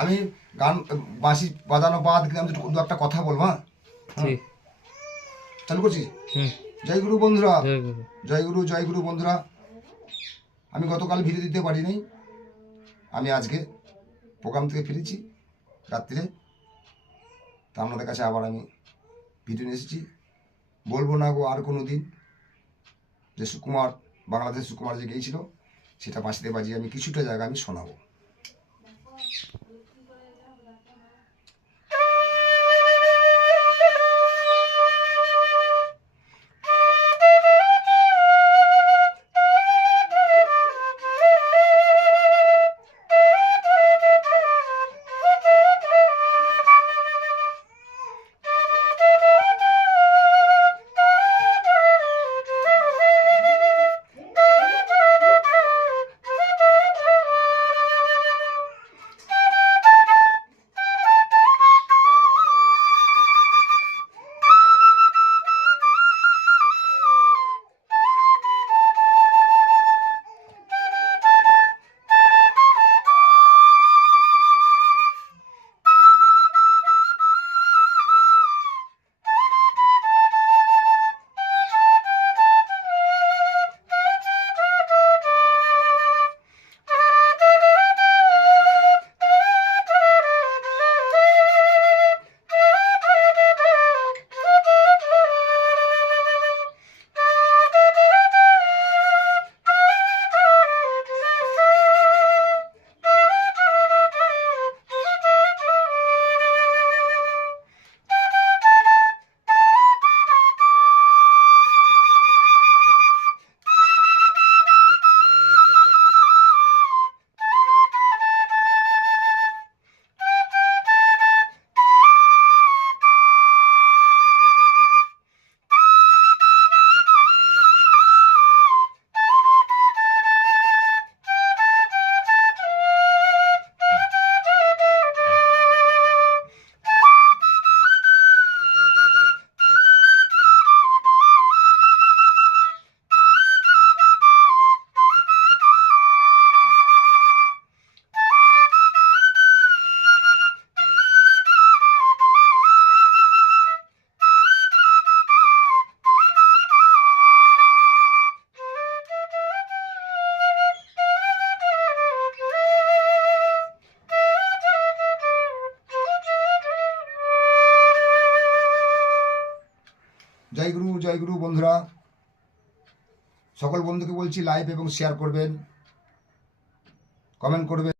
আমি গান বাঁশি বাজানো বাদ কিন্তু আমি দু একটা কথা বলবো। হ্যাঁ, চালু করছি। জয় গুরু বন্ধুরা, জয় গুরু, জয় গুরু বন্ধুরা। আমি গতকাল ভিডিও দিতে পারিনি, আমি আজকে প্রোগ্রাম থেকে ফিরেছি রাত্রিরে, তা আপনাদের কাছে আবার আমি ভিডিও নিয়ে এসেছি। বলবো না গো আর কোনো দিন, যে সুকুমার, বাংলাদেশ সুকুমার যে গিয়েছিল, সেটা বাঁশিতে বাজিয়ে আমি কিছুটা জায়গা আমি শোনাবো। জয় গুরু, জয় গুরু বন্ধুরা। সকল বন্ধুকে বলছি লাইভ এবং শেয়ার করবেন, কমেন্ট করবেন।